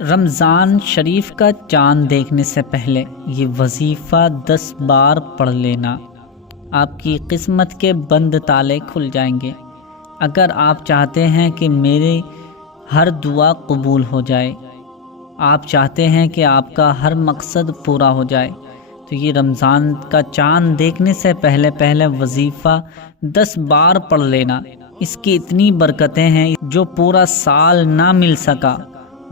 رمضان شریف کا چاند دیکھنے سے پہلے یہ وظیفہ 10 بار پڑھ لینا، آپ کی قسمت کے بند تالے کھل جائیں گے۔ اگر آپ چاہتے ہیں کہ میری ہر دعا قبول ہو جائے، آپ چاہتے ہیں کہ آپ کا ہر مقصد پورا ہو جائے، تو یہ رمضان کا چاند دیکھنے سے پہلے وظیفہ 10 بار پڑھ لینا۔ اس کی اتنی برکتیں ہیں، جو پورا سال نہ مل سکا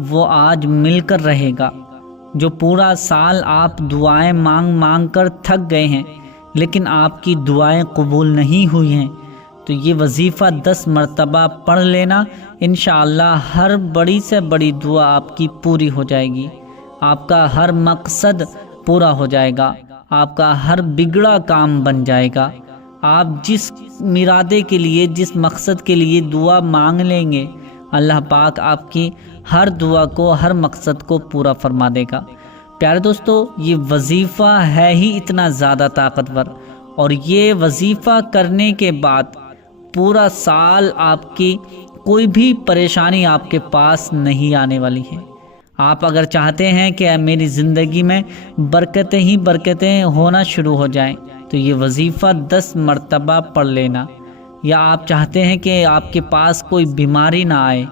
وہ آج مل کر رہے گا۔ جو پورا سال آپ دعائیں مانگ مانگ کر تھک گئے ہیں لیکن آپ کی دعائیں قبول نہیں ہوئی ہیں، تو یہ وظیفہ 10 مرتبہ پڑھ لینا، انشاءاللہ ہر بڑی سے بڑی دعا آپ کی پوری ہو جائے گی، آپ کا ہر مقصد پورا ہو جائے گا، آپ کا ہر بگڑا کام بن جائے گا۔ آپ جس ارادے کے لیے، جس مقصد کے لیے دعا مانگ لیں گے، اللہ پاک آپ کی ہر دعا کو، ہر مقصد کو پورا فرما دے گا۔ پیارے دوستو، یہ وظیفہ ہے ہی اتنا زیادہ طاقتور، اور یہ وظیفہ کرنے کے بعد پورا سال آپ کی کوئی بھی پریشانی آپ کے پاس نہیں آنے والی ہے۔ آپ اگر چاہتے ہیں کہ میری زندگی میں برکتیں ہی برکتیں ہونا شروع ہو جائیں، تو یہ وظیفہ 10 مرتبہ پڑھ لینا۔ یا آپ چاہتے ہیں کہ آپ کے پاس کوئی بیماری نہ آئے،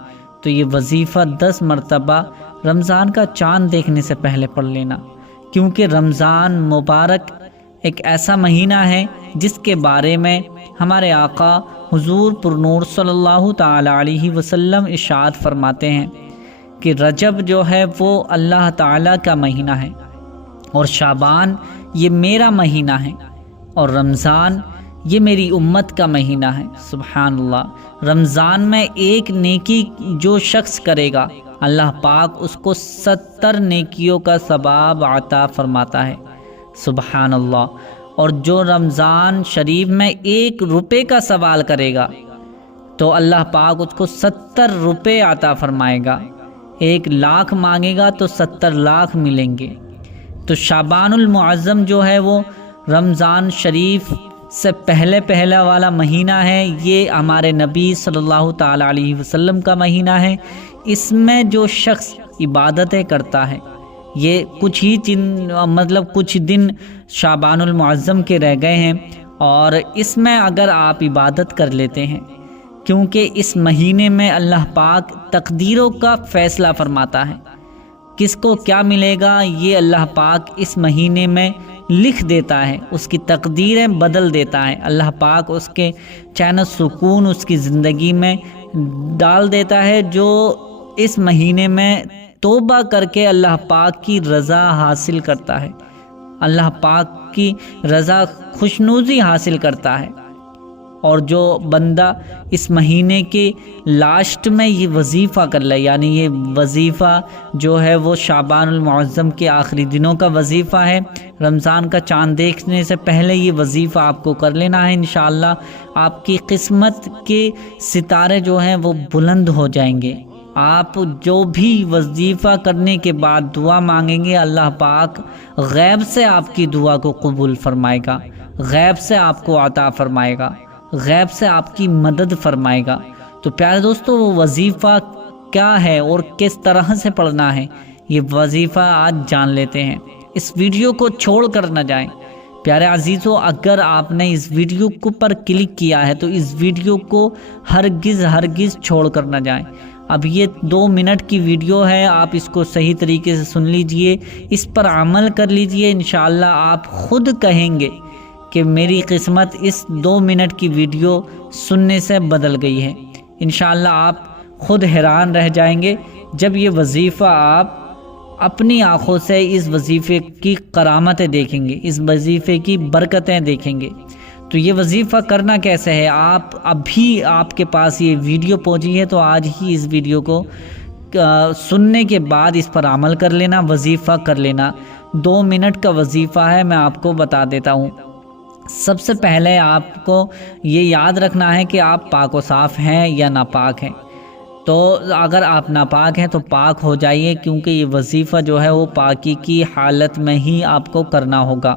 تو یہ وظیفہ 10 مرتبہ رمضان کا چاند دیکھنے سے پہلے پڑھ لینا، کیونکہ رمضان مبارک ایک ایسا مہینہ ہے جس کے بارے میں ہمارے آقا حضور پرنور صلی اللہ تعالی علیہ وسلم ارشاد فرماتے ہیں کہ رجب جو ہے وہ اللہ تعالیٰ کا مہینہ ہے، اور شعبان یہ میرا مہینہ ہے، اور رمضان یہ میری امت کا مہینہ ہے۔ سبحان اللہ، رمضان میں ایک نیکی جو شخص کرے گا، اللہ پاک اس کو 70 نیکیوں کا ثواب عطا فرماتا ہے۔ سبحان اللہ۔ اور جو رمضان شریف میں 1 روپے کا سوال کرے گا، تو اللہ پاک اس کو 70 روپے عطا فرمائے گا۔ 1 لاکھ مانگے گا تو 70 لاکھ ملیں گے۔ تو شعبان المعظم جو ہے وہ رمضان شریف سے پہلا والا مہینہ ہے، یہ ہمارے نبی صلی اللہ تعالی علیہ وسلم کا مہینہ ہے۔ اس میں جو شخص عبادتیں کرتا ہے، یہ کچھ دن شعبان المعظم کے رہ گئے ہیں، اور اس میں اگر آپ عبادت کر لیتے ہیں، کیونکہ اس مہینے میں اللہ پاک تقدیروں کا فیصلہ فرماتا ہے، کس کو کیا ملے گا یہ اللہ پاک اس مہینے میں لکھ دیتا ہے، اس کی تقدیریں بدل دیتا ہے۔ اللہ پاک اس کے چین و سکون اس کی زندگی میں ڈال دیتا ہے، جو اس مہینے میں توبہ کر کے اللہ پاک کی رضا حاصل کرتا ہے، اللہ پاک کی رضا خوشنودی حاصل کرتا ہے۔ اور جو بندہ اس مہینے کے لاسٹ میں یہ وظیفہ کر لے، یعنی یہ وظیفہ جو ہے وہ شعبان المعظم کے آخری دنوں کا وظیفہ ہے، رمضان کا چاند دیکھنے سے پہلے یہ وظیفہ آپ کو کر لینا ہے، انشاءاللہ آپ کی قسمت کے ستارے جو ہیں وہ بلند ہو جائیں گے۔ آپ جو بھی وظیفہ کرنے کے بعد دعا مانگیں گے، اللہ پاک غیب سے آپ کی دعا کو قبول فرمائے گا، غیب سے آپ کو عطا فرمائے گا، غیب سے آپ کی مدد فرمائے گا۔ تو پیارے دوستو، وہ وظیفہ کیا ہے اور کس طرح سے پڑھنا ہے، یہ وظیفہ آج جان لیتے ہیں۔ اس ویڈیو کو چھوڑ کر نہ جائیں۔ پیارے عزیزو، اگر آپ نے اس ویڈیو کو پر کلک کیا ہے تو اس ویڈیو کو ہرگز چھوڑ کر نہ جائیں۔ اب یہ 2 منٹ کی ویڈیو ہے، آپ اس کو صحیح طریقے سے سن لیجئے، اس پر عمل کر لیجئے، انشاءاللہ آپ خود کہیں گے کہ میری قسمت اس 2 منٹ کی ویڈیو سننے سے بدل گئی ہے۔ انشاءاللہ آپ خود حیران رہ جائیں گے جب یہ وظیفہ آپ اپنی آنکھوں سے اس وظیفے کی کرامتیں دیکھیں گے، اس وظیفے کی برکتیں دیکھیں گے۔ تو یہ وظیفہ کرنا کیسے ہے، ابھی آپ کے پاس یہ ویڈیو پہنچی ہے تو آج ہی اس ویڈیو کو سننے کے بعد اس پر عمل کر لینا، وظیفہ کر لینا۔ 2 منٹ کا وظیفہ ہے، میں آپ کو بتا دیتا ہوں۔ سب سے پہلے آپ کو یہ یاد رکھنا ہے کہ آپ پاک و صاف ہیں یا ناپاک ہیں۔ تو اگر آپ ناپاک ہیں تو پاک ہو جائیے، کیونکہ یہ وظیفہ جو ہے وہ پاکی کی حالت میں ہی آپ کو کرنا ہوگا،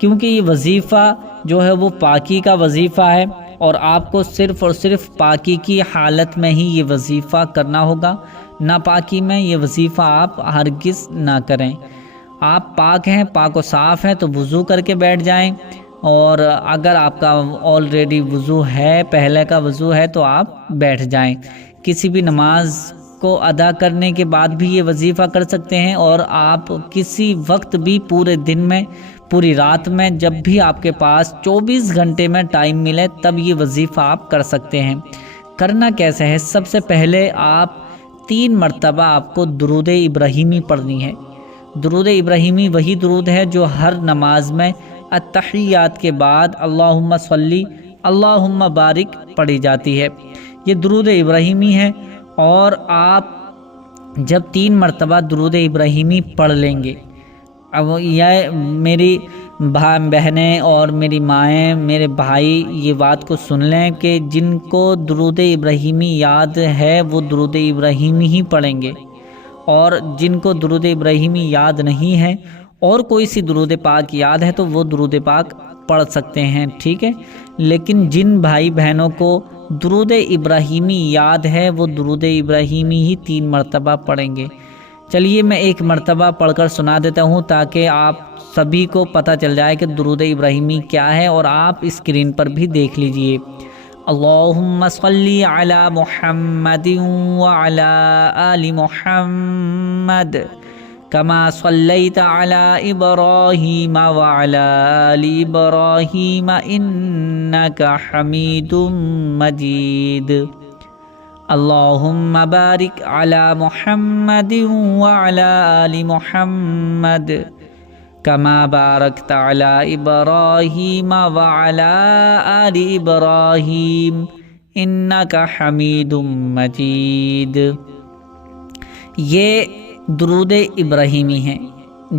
کیونکہ یہ وظیفہ جو ہے وہ پاکی کا وظیفہ ہے، اور آپ کو صرف اور صرف پاکی کی حالت میں ہی یہ وظیفہ کرنا ہوگا۔ ناپاکی میں یہ وظیفہ آپ ہرگز نہ کریں۔ آپ پاک ہیں، پاک و صاف ہیں تو وضو کر کے بیٹھ جائیں، اور اگر آپ کا آلریڈی وضو ہے، پہلے کا وضو ہے، تو آپ بیٹھ جائیں۔ کسی بھی نماز کو ادا کرنے کے بعد بھی یہ وظیفہ کر سکتے ہیں، اور آپ کسی وقت بھی پورے دن میں، پوری رات میں، جب بھی آپ کے پاس 24 گھنٹے میں ٹائم ملے تب یہ وظیفہ آپ کر سکتے ہیں۔ کرنا کیسے ہے؟ سب سے پہلے آپ 3 مرتبہ آپ کو درود ابراہیمی پڑھنی ہے۔ درود ابراہیمی وہی درود ہے جو ہر نماز میں التحیات کے بعد اللہم صلی اللہم بارک پڑھی جاتی ہے۔ یہ درود ابراہیمی ہے، اور آپ جب 3 مرتبہ درود ابراہیمی پڑھ لیں گے، اب یہ میری بہنیں اور میری مائیں، میرے بھائی یہ بات کو سن لیں کہ جن کو درود ابراہیمی یاد ہے وہ درود ابراہیمی ہی پڑھیں گے، اور جن کو درود ابراہیمی یاد نہیں ہے اور کوئی سی درود پاک یاد ہے تو وہ درود پاک پڑھ سکتے ہیں، ٹھیک ہے۔ لیکن جن بھائی بہنوں کو درود ابراہیمی یاد ہے وہ درود ابراہیمی ہی 3 مرتبہ پڑھیں گے۔ چلیے میں ایک مرتبہ پڑھ کر سنا دیتا ہوں تاکہ آپ سبھی کو پتہ چل جائے کہ درود ابراہیمی کیا ہے، اور آپ اسکرین پر بھی دیکھ لیجئے۔ اللہم صلی علی محمد وعلی آل محمد کما صلیت علی ابراہیم وعلی آل ابراہیم انک حمید مجید۔ اللہم بارک علی محمد وعلی آل محمد کما بارکت علی ابراہیم وعلی آل ابراہیم انک حمید مجید۔ یہ درود ابراہیمی ہے۔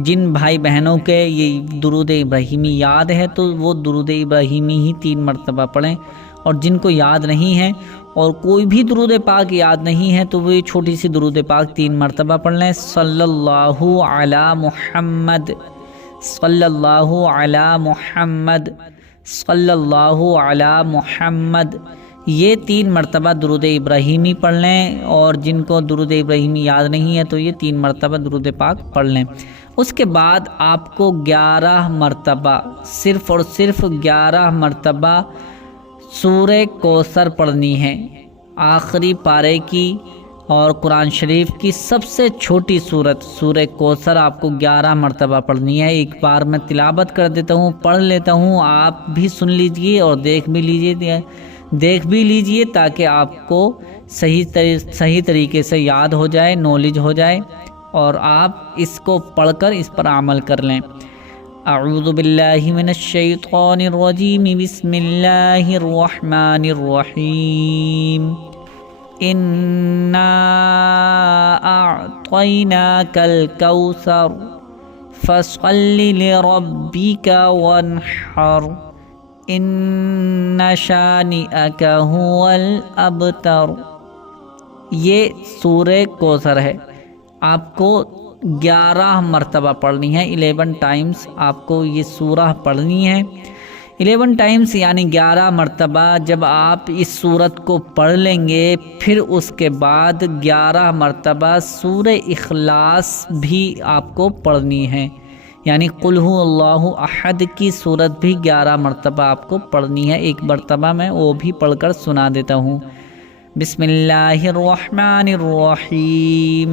جن بھائی بہنوں کے یہ درود ابراہیمی یاد ہے تو وہ درود ابراہیمی ہی 3 مرتبہ پڑھیں، اور جن کو یاد نہیں ہے اور کوئی بھی درود پاک یاد نہیں ہے تو وہ چھوٹی سی درود پاک 3 مرتبہ پڑھ لیں۔ صلی اللہ علی محمد، صلی اللہ علی محمد، صلی اللہ علی محمد، یہ 3 مرتبہ درود ابراہیمی پڑھ لیں، اور جن کو درود ابراہیمی یاد نہیں ہے تو یہ 3 مرتبہ درود پاک پڑھ لیں۔ اس کے بعد آپ کو 11 مرتبہ، صرف اور صرف 11 مرتبہ سورہ کوثر پڑھنی ہے، آخری پارے کی اور قرآن شریف کی سب سے چھوٹی صورت سورہ کوثر آپ کو 11 مرتبہ پڑھنی ہے۔ ایک بار میں تلاوت کر دیتا ہوں، پڑھ لیتا ہوں، آپ بھی سن لیجئے اور دیکھ بھی لیجئے تاکہ آپ کو صحیح طریقے سے یاد ہو جائے، نالج ہو جائے، اور آپ اس کو پڑھ کر اس پر عمل کر لیں۔ اعوذ باللہ من الشیطان الرجیم، بسم اللہ الرحمن الرحیم۔ انا اعطیناک الکوثر فصل لربک وانحر ان شانئک هو الابتر۔ یہ سورہ کوثر ہے، آپ کو 11 مرتبہ پڑھنی ہے، 11 ٹائمز آپ کو یہ سورہ پڑھنی ہے۔ 11 ٹائمز یعنی 11 مرتبہ جب آپ اس سورت کو پڑھ لیں گے، پھر اس کے بعد 11 مرتبہ سورہ اخلاص بھی آپ کو پڑھنی ہے، یعنی قل هو اللہ احد کی سورت بھی 11 مرتبہ آپ کو پڑھنی ہے۔ ایک مرتبہ میں وہ بھی پڑھ کر سنا دیتا ہوں۔ بسم اللہ الرحمن الرحیم۔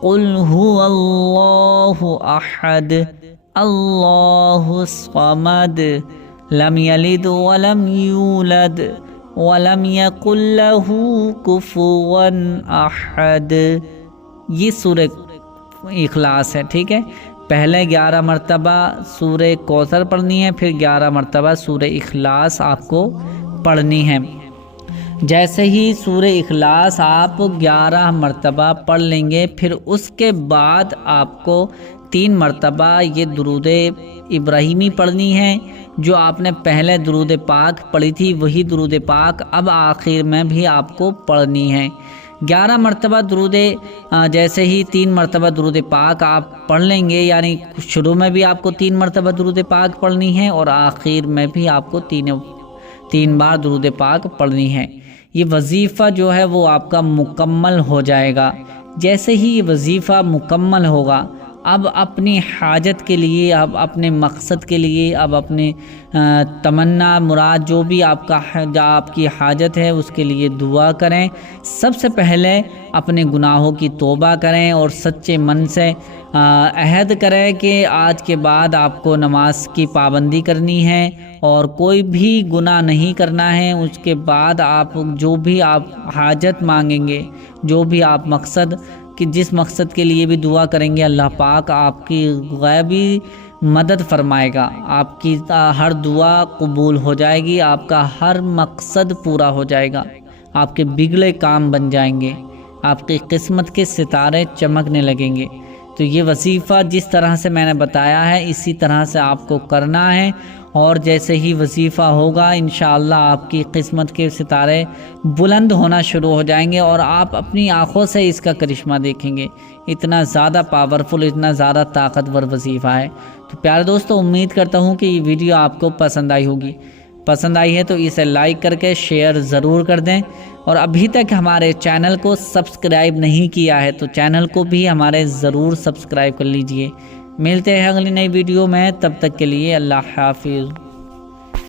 قل هو اللہ احد اللہ الصمد لم یلد ولم یولد ولم یکن له کفوا احد۔ یہ سورہ اخلاص ہے، ٹھیک ہے۔ پہلے 11 مرتبہ سورہ کوثر پڑھنی ہے، پھر 11 مرتبہ سورہ اخلاص آپ کو پڑھنی ہے۔ جیسے ہی سورہ اخلاص آپ 11 مرتبہ پڑھ لیں گے، پھر اس کے بعد آپ کو 3 مرتبہ یہ درود ابراہیمی پڑھنی ہے۔ جو آپ نے پہلے درود پاک پڑھی تھی وہی درود پاک اب آخر میں بھی آپ کو پڑھنی ہے۔ 11 مرتبہ درود، جیسے ہی 3 مرتبہ درود پاک آپ پڑھ لیں گے، یعنی شروع میں بھی آپ کو 3 مرتبہ درود پاک پڑھنی ہے اور آخر میں بھی آپ کو 3 بار درود پاک پڑھنی ہے۔ یہ وظیفہ جو ہے وہ آپ کا مکمل ہو جائے گا۔ جیسے ہی یہ وظیفہ مکمل ہوگا اب اپنی حاجت کے لیے، اب اپنے مقصد کے لیے، اب اپنے تمنا مراد جو بھی آپ کی حاجت ہے اس کے لیے دعا کریں۔ سب سے پہلے اپنے گناہوں کی توبہ کریں اور سچے من سے عہد کریں کہ آج کے بعد آپ کو نماز کی پابندی کرنی ہے اور کوئی بھی گناہ نہیں کرنا ہے۔ اس کے بعد آپ جو بھی آپ حاجت مانگیں گے، جو بھی آپ مقصد کہ جس مقصد کے لیے بھی دعا کریں گے، اللہ پاک آپ کی غیبی مدد فرمائے گا، آپ کی ہر دعا قبول ہو جائے گی، آپ کا ہر مقصد پورا ہو جائے گا، آپ کے بگڑے کام بن جائیں گے، آپ کی قسمت کے ستارے چمکنے لگیں گے۔ تو یہ وظیفہ جس طرح سے میں نے بتایا ہے اسی طرح سے آپ کو کرنا ہے، اور جیسے ہی وظیفہ ہوگا انشاءاللہ آپ کی قسمت کے ستارے بلند ہونا شروع ہو جائیں گے اور آپ اپنی آنکھوں سے اس کا کرشمہ دیکھیں گے۔ اتنا زیادہ پاورفل، اتنا زیادہ طاقتور وظیفہ ہے۔ تو پیارے دوستو، امید کرتا ہوں کہ یہ ویڈیو آپ کو پسند آئی ہوگی۔ پسند آئی ہے تو اسے لائک کر کے شیئر ضرور کر دیں، اور ابھی تک ہمارے چینل کو سبسکرائب نہیں کیا ہے تو چینل کو بھی ہمارے ضرور سبسکرائب کر لیجئے۔ ملتے ہیں اگلی نئی ویڈیو میں، تب تک کے لیے اللہ حافظ۔